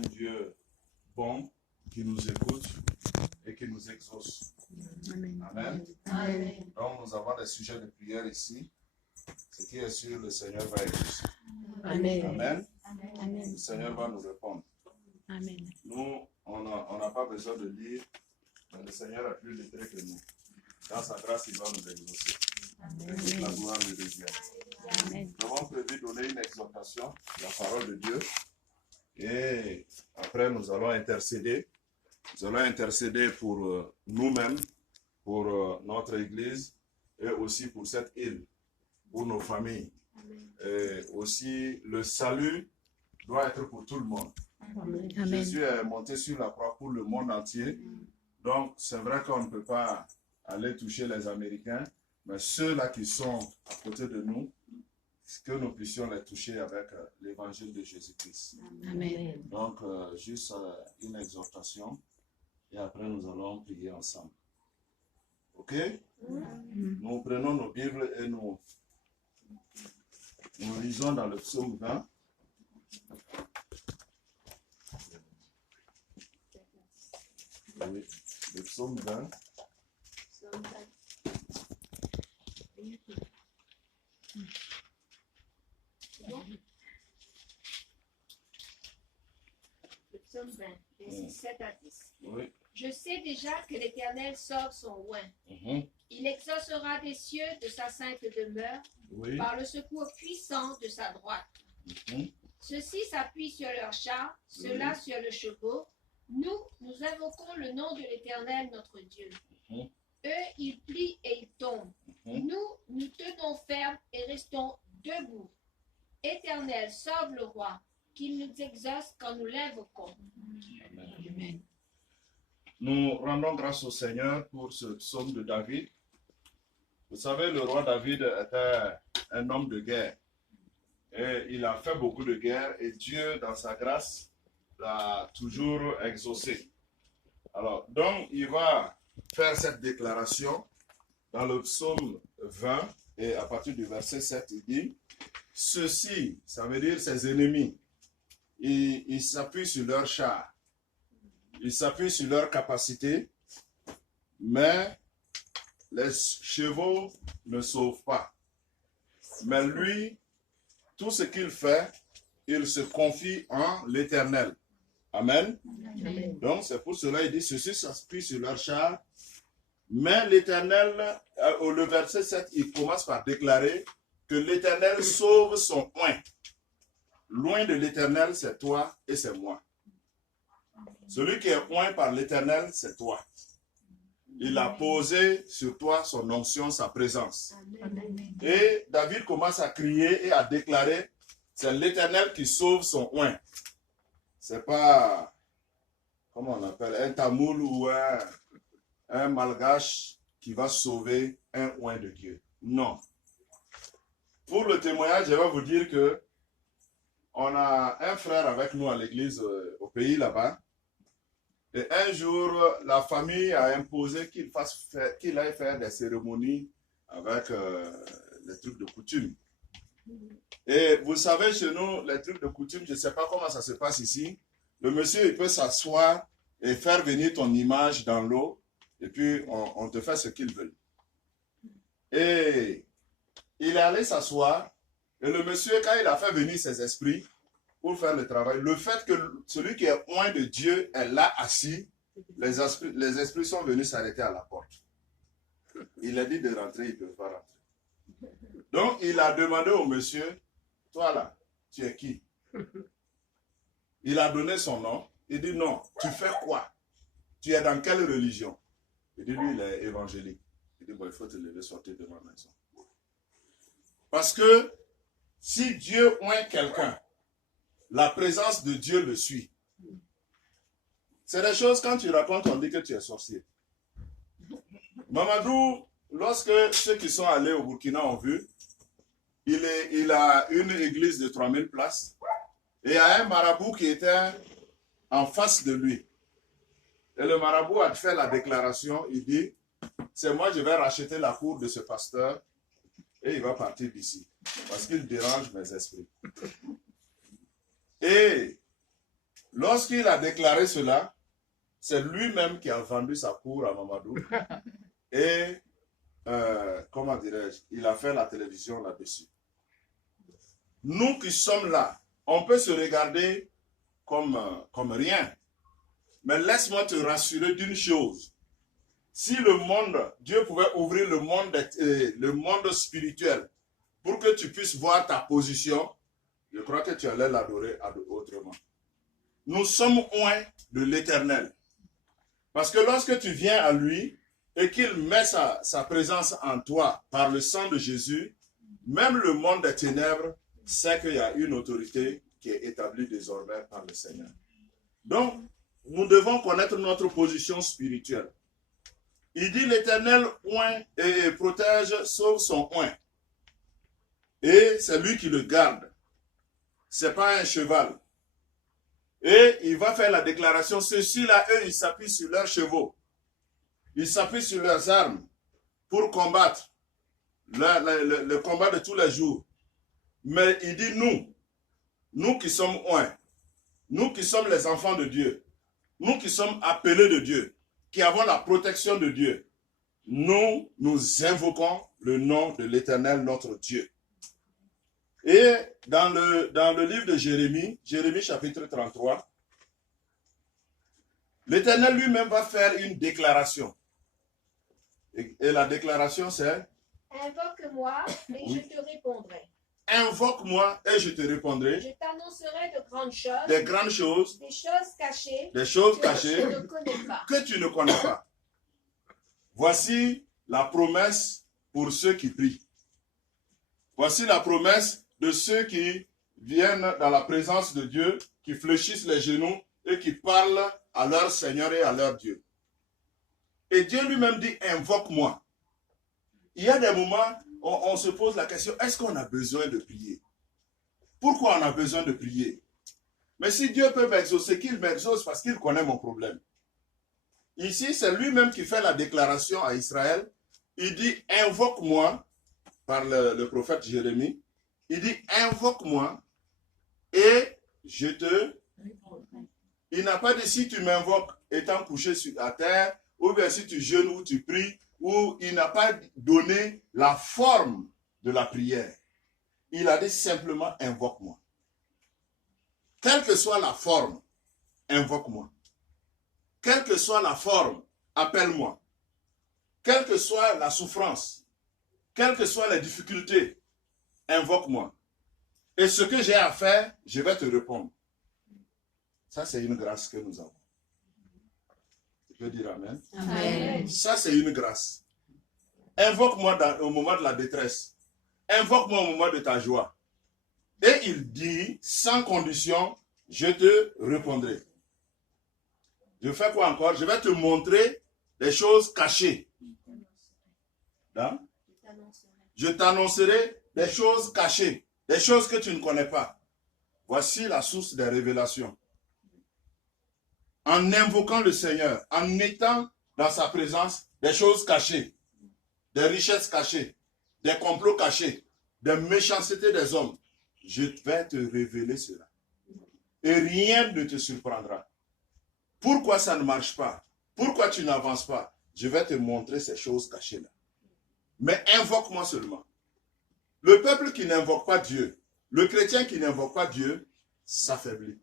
un Dieu bon qui nous écoute et qui nous exauce. Amen. Amen. Amen. Donc nous avons des sujets de prière ici. Ce qui est sûr, le Seigneur va exaucer. Amen. Amen. Amen. Le Seigneur va nous répondre. Amen. Nous, on n'a pas besoin de lire, mais le Seigneur a plus lettré que nous. Dans sa grâce, il va nous exaucer. Et la gloire lui revient. Amen. Nous avons prévu donner une exhortation, la parole de Dieu. Et après, nous allons intercéder. Nous allons intercéder pour nous-mêmes, pour notre Église et aussi pour cette île, pour nos familles. Et aussi, le salut doit être pour tout le monde. Amen. Jésus est monté sur la croix pour le monde entier. Donc, c'est vrai qu'on ne peut pas aller toucher les Américains, mais ceux-là qui sont à côté de nous, que nous puissions les toucher avec l'évangile de Jésus-Christ. Amen. Donc, juste une exhortation, et après nous allons prier ensemble. Ok? Nous prenons nos Bibles et nous lisons dans le psaume 20. Oui, le psaume 20. Le psaume 20, versets 7 à 10. Oui. Je sais déjà que l'Éternel sauve son oint. Il exaucera des cieux de sa sainte demeure Oui. par le secours puissant de sa droite. Ceux-ci s'appuient sur leurs chars, ceux-là sur le chevaux. Nous invoquons le nom de l'Éternel notre Dieu. Eux, ils plient et ils tombent. Nous tenons ferme et restons debout. Éternel, sauve le roi, qu'il nous exauce quand nous l'invoquons. Amen. Nous rendons grâce au Seigneur pour ce psaume de David. Vous savez, le roi David était un homme de guerre. Et il a fait beaucoup de guerres et Dieu, dans sa grâce, l'a toujours exaucé. Alors, donc, il va faire cette déclaration dans le psaume 20 et à partir du verset 7, il dit: ceux-ci, ça veut dire ses ennemis, ils s'appuient sur leur char, ils s'appuient sur leur capacité, mais les chevaux ne sauvent pas. Mais lui, tout ce qu'il fait, il se confie en l'Éternel. Amen. Amen. Donc, c'est pour cela qu'il dit: ceux-ci s'appuient sur leur char, mais l'Éternel, le verset 7, il commence par déclarer que l'Éternel sauve son oint. Loin de l'Éternel, c'est toi et c'est moi. Celui qui est oint par l'Éternel, c'est toi. Il a posé sur toi son onction, sa présence. Et David commence à crier et à déclarer: c'est l'Éternel qui sauve son oint. C'est pas, comment on appelle, un tamoul ou un malgache qui va sauver un oint de Dieu. Non. Pour le témoignage, je vais vous dire que on a un frère avec nous à l'église au pays là-bas. Et un jour, la famille a imposé qu'il aille faire des cérémonies avec les trucs de coutume. Et vous savez, chez nous, les trucs de coutume, je ne sais pas comment ça se passe ici. Le monsieur, il peut s'asseoir et faire venir ton image dans l'eau. Et puis, on te fait ce qu'il veut. Et il est allé s'asseoir. Et le monsieur, quand il a fait venir ses esprits pour faire le travail, le fait que celui qui est loin de Dieu est là assis, les esprits sont venus s'arrêter à la porte. Il a dit de rentrer, il ne peut pas rentrer. Donc, il a demandé au monsieur: toi là, tu es qui? Il a donné son nom. Il dit: non, tu fais quoi? Tu es dans quelle religion? Il dit: lui, il est évangélique. Il dit: bon, il faut te lever, sortir de ma maison. Parce que si Dieu oint quelqu'un, la présence de Dieu le suit. C'est des choses, quand tu racontes, on dit que tu es sorcier. Mamadou, lorsque ceux qui sont allés au Burkina ont vu, il a une église de 3000 places et il y a un marabout qui était en face de lui. Et le marabout a fait la déclaration, il dit: c'est moi, je vais racheter la cour de ce pasteur et il va partir d'ici parce qu'il dérange mes esprits. Et lorsqu'il a déclaré cela, c'est lui-même qui a vendu sa cour à Mamadou. Et, comment dirais-je, il a fait la télévision là-dessus. Nous qui sommes là, on peut se regarder comme rien. Mais laisse-moi te rassurer d'une chose. Si le monde, Dieu pouvait ouvrir le monde spirituel pour que tu puisses voir ta position, je crois que tu allais l'adorer autrement. Nous sommes loin de l'Éternel. Parce que lorsque tu viens à lui et qu'il met sa présence en toi par le sang de Jésus, même le monde des ténèbres sait qu'il y a une autorité qui est établie désormais par le Seigneur. Donc, nous devons connaître notre position spirituelle. Il dit l'Éternel oint et protège, sauve son oint. Et c'est lui qui le garde. Ce n'est pas un cheval. Et il va faire la déclaration, ceux-ci-là, eux, ils s'appuient sur leurs chevaux. Ils s'appuient sur leurs armes pour combattre le combat de tous les jours. Mais il dit nous qui sommes oints, nous qui sommes les enfants de Dieu, nous qui sommes appelés de Dieu, qui avons la protection de Dieu, nous invoquons le nom de l'Éternel, notre Dieu. Et dans le livre de Jérémie, Jérémie chapitre 33, l'Éternel lui-même va faire une déclaration. Et la déclaration c'est: invoque-moi et Oui. je te répondrai. Invoque-moi et je te répondrai Je t'annoncerai de grandes choses, des grandes choses, des choses cachées des choses que cachées je ne connais pas. que tu ne connais pas. Voici la promesse pour ceux qui prient. Voici la promesse de ceux qui viennent dans la présence de Dieu, qui fléchissent les genoux et qui parlent à leur Seigneur et à leur Dieu. Et Dieu lui-même dit: invoque-moi. Il y a des moments où on se pose la question, est-ce qu'on a besoin de prier? Pourquoi on a besoin de prier? Mais si Dieu peut m'exaucer, qu'il m'exauce parce qu'il connaît mon problème. Ici, c'est lui-même qui fait la déclaration à Israël. Il dit: invoque-moi, par le prophète Jérémie. Il dit: invoque-moi et je te... Il n'a pas dit si tu m'invoques étant couché à terre, ou bien si tu jeûnes ou tu pries, ou il n'a pas donné la forme de la prière. Il a dit simplement: invoque-moi. Quelle que soit la forme, invoque-moi. Quelle que soit la forme, appelle-moi. Quelle que soit la souffrance, quelles que soient les difficultés, invoque-moi. Et ce que j'ai à faire, je vais te répondre. Ça, c'est une grâce que nous avons. Tu peux dire amen? Amen. Ça, c'est une grâce. Invoque-moi au moment de la détresse. Invoque-moi au moment de ta joie. Et il dit, sans condition, je te répondrai. Je fais quoi encore? Je vais te montrer des choses cachées. Hein? Je t'annoncerai des choses cachées, des choses que tu ne connais pas. Voici la source des révélations. En invoquant le Seigneur, en étant dans sa présence, des choses cachées, des richesses cachées, des complots cachés, des méchancetés des hommes, je vais te révéler cela. Et rien ne te surprendra. Pourquoi ça ne marche pas? Pourquoi tu n'avances pas? Je vais te montrer ces choses cachées-là. Mais invoque-moi seulement. Le peuple qui n'invoque pas Dieu, le chrétien qui n'invoque pas Dieu, s'affaiblit.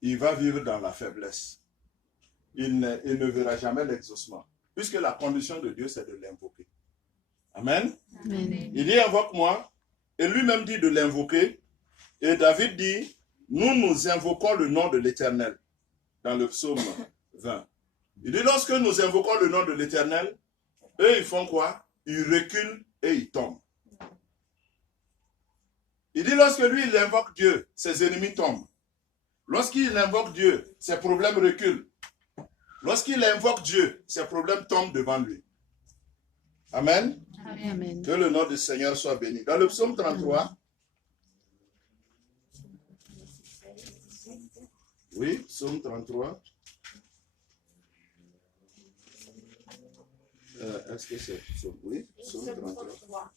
Il va vivre dans la faiblesse. Il ne verra jamais l'exaucement. Puisque la condition de Dieu, c'est de l'invoquer. Amen. Amen. Il dit: invoque-moi. Et lui-même dit de l'invoquer. Et David dit: nous invoquons le nom de l'Éternel. Dans le psaume 20. Il dit: lorsque nous invoquons le nom de l'Éternel, eux, ils font quoi? Ils reculent et ils tombent. Il dit: lorsque lui, il invoque Dieu, ses ennemis tombent. Lorsqu'il invoque Dieu, ses problèmes reculent. Lorsqu'il invoque Dieu, ses problèmes tombent devant lui. Amen. Amen. Que le nom du Seigneur soit béni. Dans le psaume 33, oui, psaume 33. Est-ce que c'est psaume? Oui, psaume 33.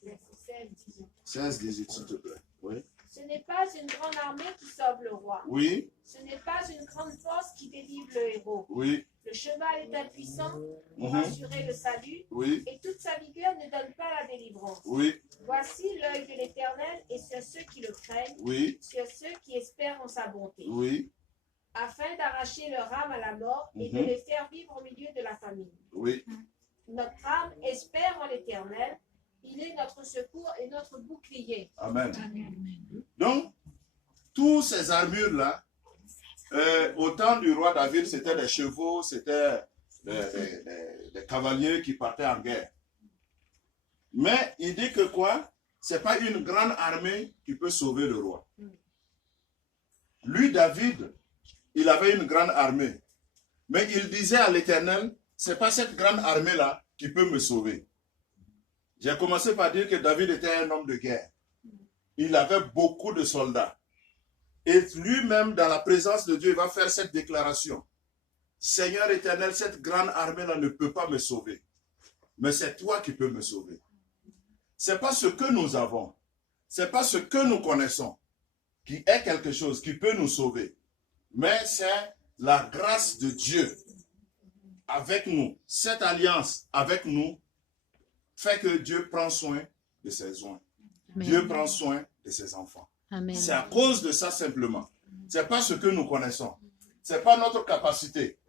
16, 18, s'il te plaît. Oui. Ce n'est pas une grande armée qui sauve le roi. Oui. Ce n'est pas une grande force qui délivre le héros. Oui. Le cheval est impuissant pour assurer le salut, Oui. et toute sa vigueur ne donne pas la délivrance. Oui. Voici l'œil de l'Éternel est sur ceux qui le craignent, Oui. sur ceux qui espèrent en sa bonté, Oui. afin d'arracher leur âme à la mort et de les faire vivre au milieu de la famine. Oui. Notre âme espère en l'Éternel, il est notre secours et notre bouclier. Amen. Donc, tous ces armures-là, au temps du roi David, c'était des chevaux, c'était des cavaliers qui partaient en guerre. Mais il dit que quoi? C'est pas une grande armée qui peut sauver le roi. Lui, David, il avait une grande armée. Mais il disait à l'Éternel, c'est pas cette grande armée-là qui peut me sauver. J'ai commencé par dire que David était un homme de guerre. Il avait beaucoup de soldats. Et lui-même, dans la présence de Dieu, il va faire cette déclaration. Seigneur éternel, cette grande armée-là ne peut pas me sauver. Mais c'est toi qui peux me sauver. Ce n'est pas ce que nous avons. Ce n'est pas ce que nous connaissons qui est quelque chose qui peut nous sauver. Mais c'est la grâce de Dieu avec nous. Cette alliance avec nous fait que Dieu prend soin de ses oins. Amen. Dieu prend soin de ses enfants. Amen. C'est à cause de ça simplement. Ce n'est pas ce que nous connaissons. Ce n'est pas notre capacité.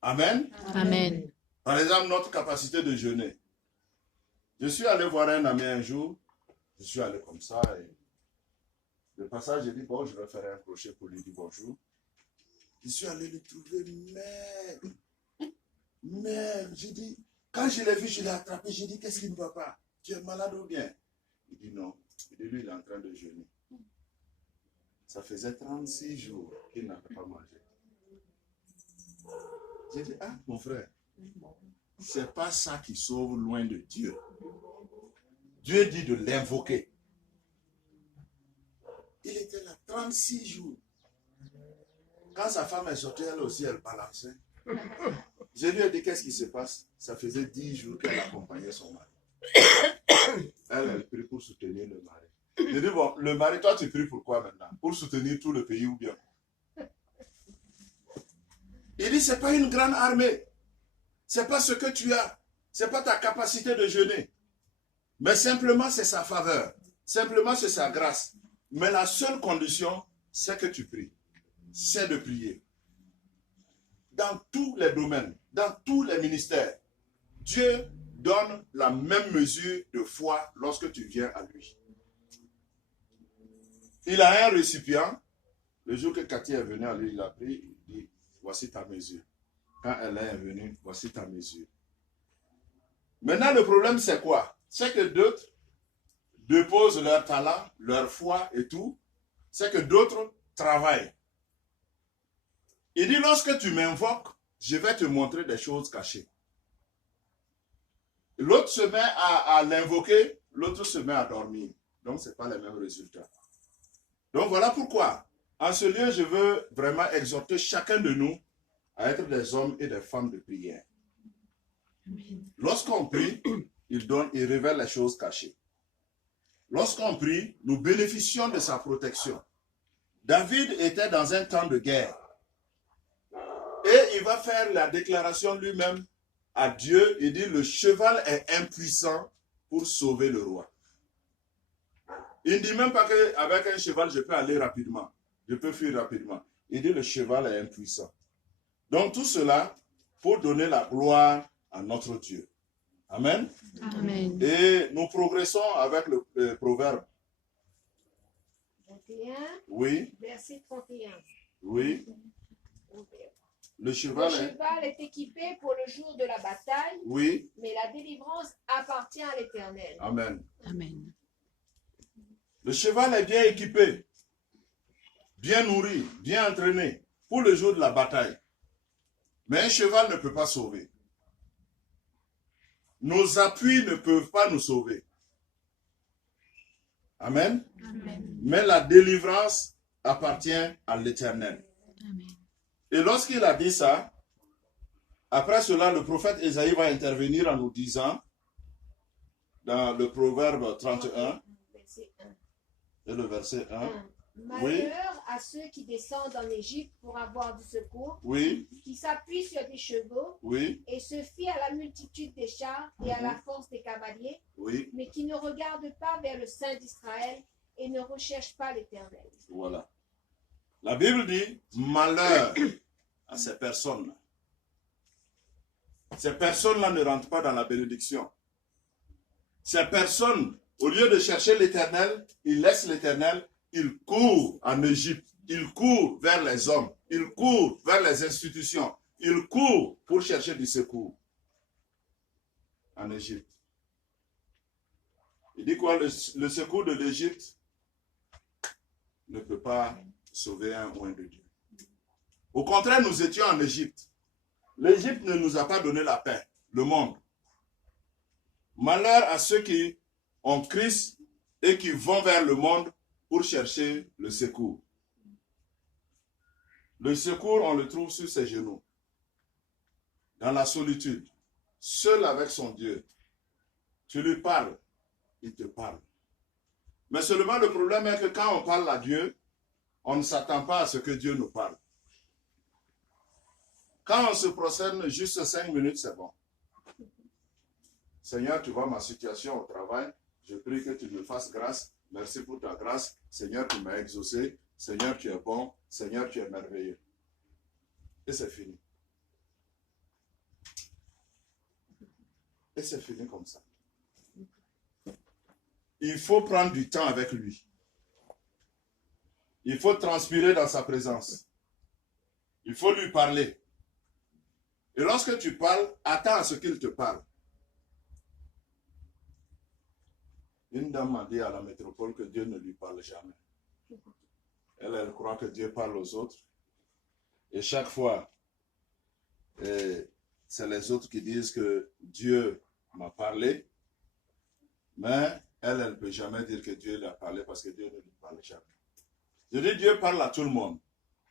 Amen. Amen. Par exemple, notre capacité de jeûner. Je suis allé voir un ami un jour. Je suis allé comme ça. Et de passage, j'ai dit, bon, je vais faire un crochet pour lui dire bonjour. Je suis allé le trouver merde. J'ai dit, quand je l'ai vu, je l'ai attrapé. J'ai dit, qu'est-ce qui ne va pas? Tu es malade ou bien? Il dit non. Il dit, lui, il est en train de jeûner. Ça faisait 36 jours qu'il n'avait pas mangé. J'ai dit, ah, mon frère, c'est pas ça qui sauve loin de Dieu. Dieu dit de l'invoquer. Il était là 36 jours. Quand sa femme est sortie, elle aussi, elle balançait. Je lui ai dit, qu'est-ce qui se passe? Ça faisait 10 jours qu'elle accompagnait son mari. Elle prie pour soutenir le mari. Je dis, bon, le mari, toi, tu pries pour quoi maintenant? Pour soutenir tout le pays ou bien? Il dit, c'est pas une grande armée. C'est pas ce que tu as. C'est pas ta capacité de jeûner. Mais simplement, c'est sa faveur. Simplement, c'est sa grâce. Mais la seule condition, c'est que tu pries. C'est de prier. Dans tous les domaines, dans tous les ministères, Dieu donne la même mesure de foi lorsque tu viens à lui. Il a un récipient. Le jour que Cathy est venue à lui, il a pris, il dit, voici ta mesure. Quand elle est venue, voici ta mesure. Maintenant, le problème, c'est quoi? C'est que d'autres déposent leur talent, leur foi et tout. C'est que d'autres travaillent. Il dit, lorsque tu m'invoques, je vais te montrer des choses cachées. L'autre se met à l'invoquer, l'autre se met à dormir. Donc, ce n'est pas les mêmes résultats. Donc, voilà pourquoi, en ce lieu, je veux vraiment exhorter chacun de nous à être des hommes et des femmes de prière. Lorsqu'on prie, il révèle les choses cachées. Lorsqu'on prie, nous bénéficions de sa protection. David était dans un temps de guerre. Et il va faire la déclaration lui-même à Dieu. Il dit, le cheval est impuissant pour sauver le roi. Il ne dit même pas qu'avec un cheval, je peux aller rapidement. Je peux fuir rapidement. Il dit, le cheval est impuissant. Donc tout cela pour donner la gloire à notre Dieu. Amen. Amen. Et nous progressons avec le proverbe. 21, Oui, verset 31. oui. Le cheval est équipé pour le jour de la bataille, oui. mais la délivrance appartient à l'Éternel. Amen. Amen. Le cheval est bien équipé, bien nourri, bien entraîné pour le jour de la bataille. Mais un cheval ne peut pas sauver. Nos appuis ne peuvent pas nous sauver. Amen. Amen. Mais la délivrance appartient à l'Éternel. Amen. Et lorsqu'il a dit ça, après cela, le prophète Ésaïe va intervenir en nous disant, dans le proverbe 31, Verset 1. et le verset 1, Malheur à ceux qui descendent en Égypte pour avoir du secours, Oui, qui s'appuient sur des chevaux oui, et se fient à la multitude des chars et à la force des cavaliers, oui, mais qui ne regardent pas vers le Saint d'Israël et ne recherchent pas l'Éternel. voilà. La Bible dit malheur à ces personnes-là. Ces personnes-là ne rentrent pas dans la bénédiction. Ces personnes, au lieu de chercher l'Éternel, ils laissent l'Éternel, ils courent en Égypte, ils courent vers les hommes, ils courent vers les institutions, ils courent pour chercher du secours en Égypte. Il dit quoi? Le secours de l'Égypte ne peut pas sauver un oint de Dieu. Au contraire, nous étions en Égypte. L'Égypte ne nous a pas donné la paix, le monde. Malheur à ceux qui ont Christ et qui vont vers le monde pour chercher le secours. Le secours, on le trouve sur ses genoux, dans la solitude, seul avec son Dieu. Tu lui parles, il te parle. Mais seulement le problème est que quand on parle à Dieu, on ne s'attend pas à ce que Dieu nous parle. Quand on se procède juste 5 minutes, c'est bon. Seigneur, tu vois ma situation au travail. Je prie que tu me fasses grâce. Merci pour ta grâce. Seigneur, tu m'as exaucé. Seigneur, tu es bon. Seigneur, tu es merveilleux. Et c'est fini. Et c'est fini comme ça. Il faut prendre du temps avec lui. Il faut transpirer dans sa présence. Il faut lui parler. Et lorsque tu parles, attends à ce qu'il te parle. Une dame m'a dit à la métropole que Dieu ne lui parle jamais. Elle croit que Dieu parle aux autres. Et chaque fois, c'est les autres qui disent que Dieu m'a parlé. Mais elle ne peut jamais dire que Dieu lui a parlé parce que Dieu ne lui parle jamais. Je dis Dieu parle à tout le monde,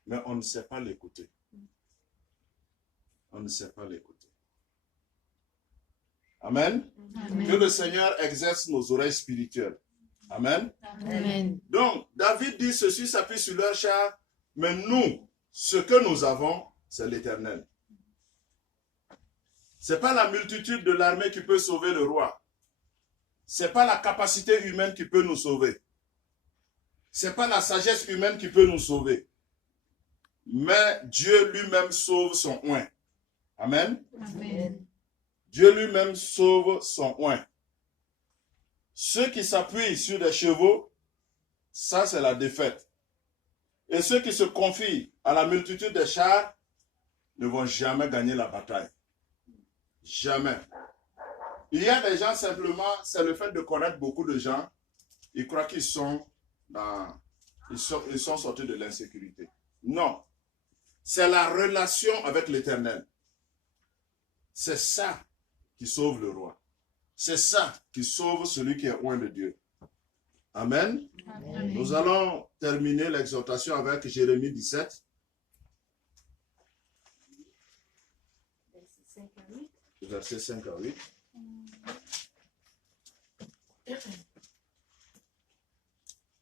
mais on ne sait pas l'écouter. On ne sait pas l'écouter. Amen. Amen. Que le Seigneur exerce nos oreilles spirituelles. Amen. Amen. Donc, David dit, ceci s'appuie sur leur char, mais nous, ce que nous avons, c'est l'Éternel. Ce n'est pas la multitude de l'armée qui peut sauver le roi. Ce n'est pas la capacité humaine qui peut nous sauver. Ce n'est pas la sagesse humaine qui peut nous sauver. Mais Dieu lui-même sauve son oint. Amen. Amen. Dieu lui-même sauve son oint. Ceux qui s'appuient sur des chevaux, ça c'est la défaite. Et ceux qui se confient à la multitude des chars ne vont jamais gagner la bataille. Jamais. Il y a des gens simplement, c'est le fait de connaître beaucoup de gens, ils croient qu'ils sont sortis de l'insécurité. Non. C'est la relation avec l'Éternel. C'est ça qui sauve le roi. C'est ça qui sauve celui qui est loin de Dieu. Amen. Amen. Nous allons terminer l'exhortation avec Jérémie 17. Versets 5 à 8.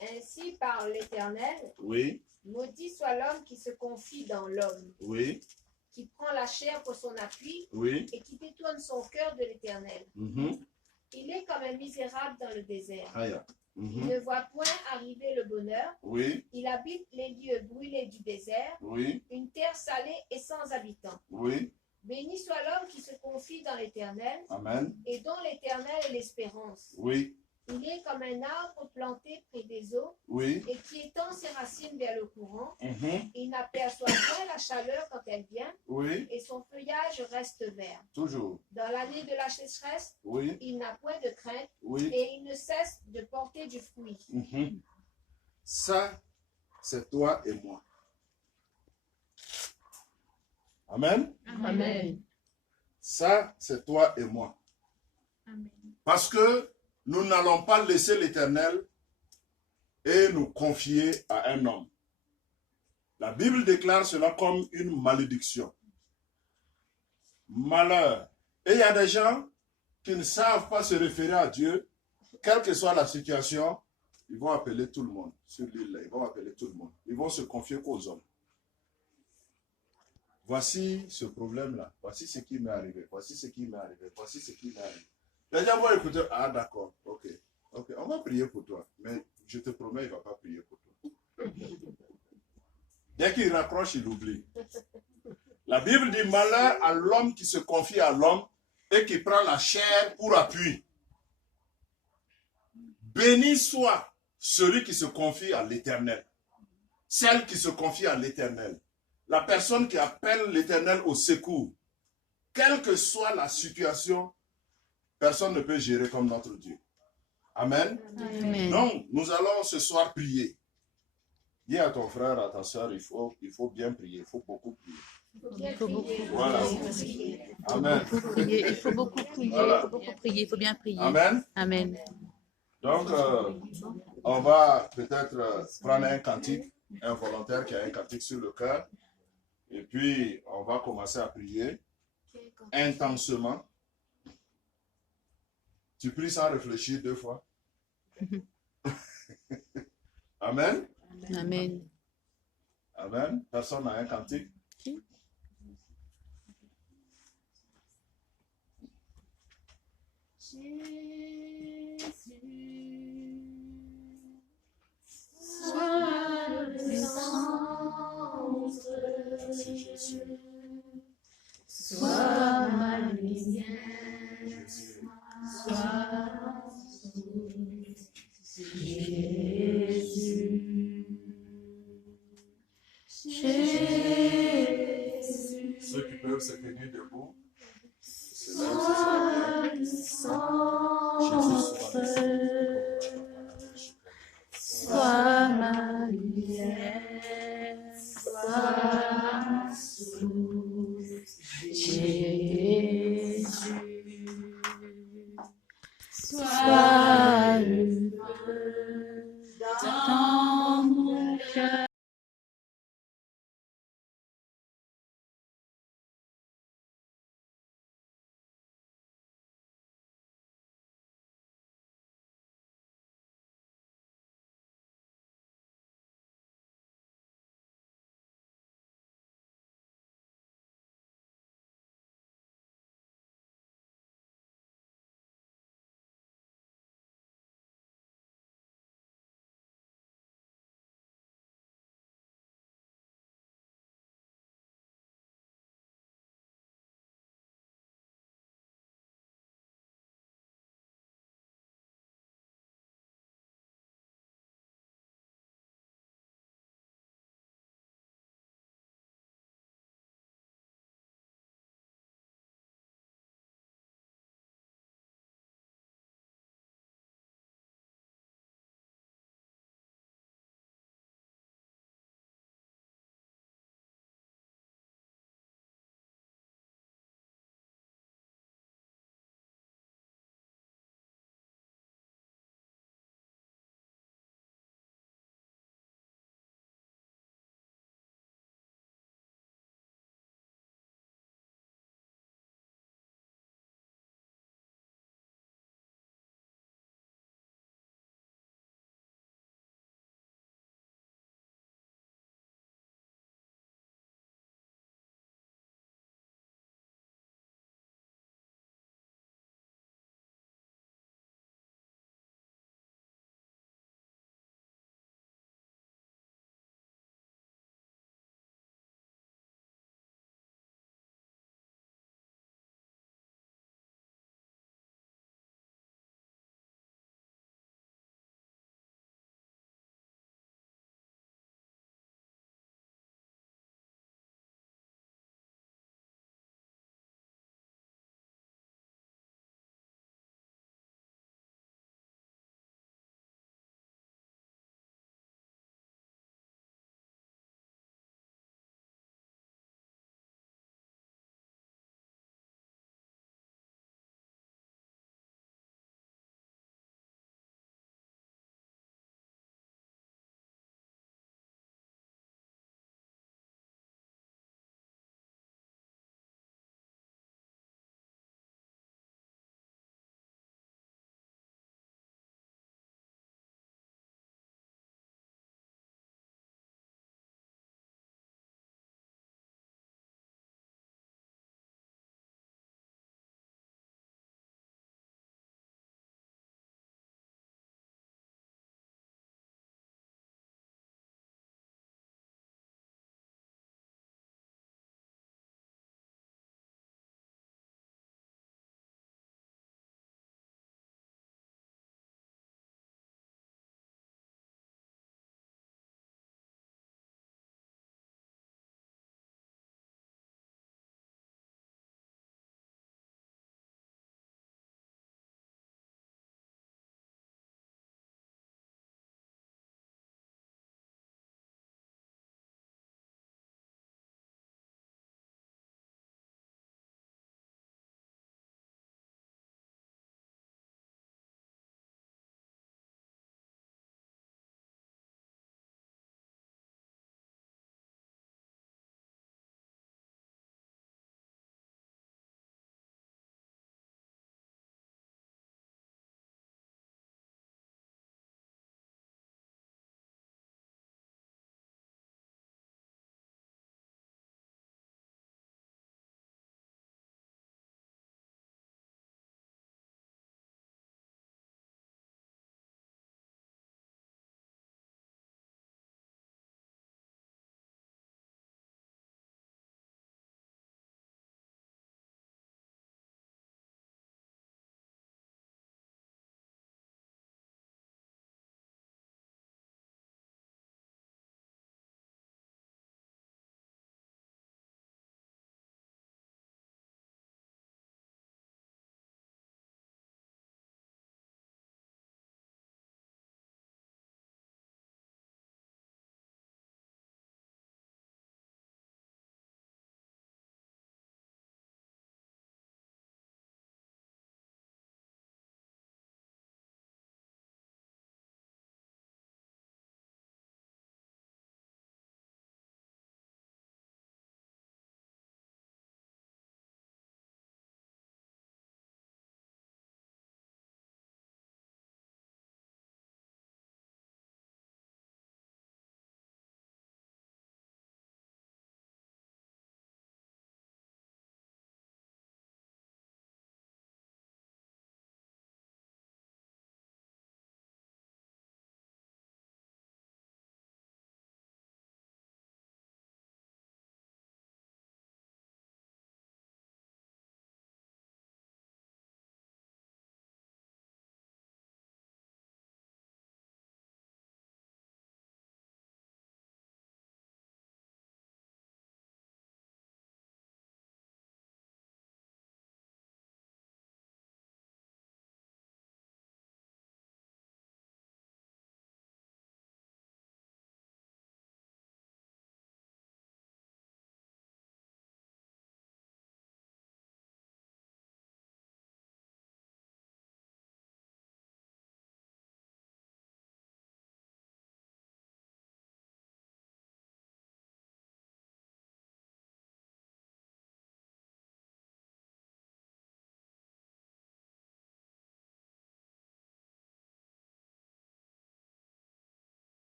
Ainsi parle l'Éternel, Oui, maudit soit l'homme qui se confie dans l'homme, oui, qui prend la chair pour son appui oui. et qui détourne son cœur de l'Éternel. Mhm. Il est comme un misérable dans le désert. Aïe. Il Mhm. ne voit point arriver le bonheur. Oui, Il habite les lieux brûlés du désert, oui, une terre salée et sans habitants. oui. Béni soit l'homme qui se confie dans l'Éternel Amen. et dont l'Éternel est l'espérance. Oui, Il est comme un arbre planté près des eaux oui. et qui étend ses racines vers le courant. Mhm. Il n'aperçoit point la chaleur quand elle vient Oui, et son feuillage reste vert. toujours. Dans l'année de la sécheresse, Oui, il n'a point de crainte oui. et il ne cesse de porter du fruit. Mhm. Ça, c'est toi et moi. Amen. Amen. Ça, c'est toi et moi. Parce que nous n'allons pas laisser l'Éternel et nous confier à un homme. La Bible déclare cela comme une malédiction. Malheur. Et il y a des gens qui ne savent pas se référer à Dieu, quelle que soit la situation, Ils vont appeler tout le monde sur l'île, là. Ils vont appeler tout le monde. Ils vont se confier qu'aux hommes. Voici ce problème-là. Voici ce qui m'est arrivé. Voici ce qui m'est arrivé. Voici ce qui m'est arrivé. Les gens vont écouter. Ah, d'accord. Ok. Ok. On va prier pour toi. Mais je te promets, il ne va pas prier pour toi. Dès qu'il raccroche, il oublie. La Bible dit malheur à l'homme qui se confie à l'homme et qui prend la chair pour appui. Béni soit celui qui se confie à l'Éternel. Celle qui se confie à l'Éternel. La personne qui appelle l'Éternel au secours. Quelle que soit la situation, personne ne peut gérer comme notre Dieu. Amen. Amen. Donc, nous allons ce soir prier. Dis à ton frère, à ta soeur, il faut bien prier, il faut beaucoup prier. Il faut beaucoup Voilà. Amen. prier. Il faut beaucoup prier. Voilà. Il faut beaucoup prier. Il faut bien prier. Amen. Amen. Donc, on va peut-être prendre un cantique, un volontaire qui a un cantique sur le cœur. Et puis, on va commencer à prier intensément. Tu pries sans réfléchir 2 fois. Amen. Amen. Amen. Personne n'a un cantique. Sois le centre, sois ma lumière, sois Jésus. Jésus. Ceux qui peuvent se tenir debout. Sois le centre, sois ma lumière, sois sourd.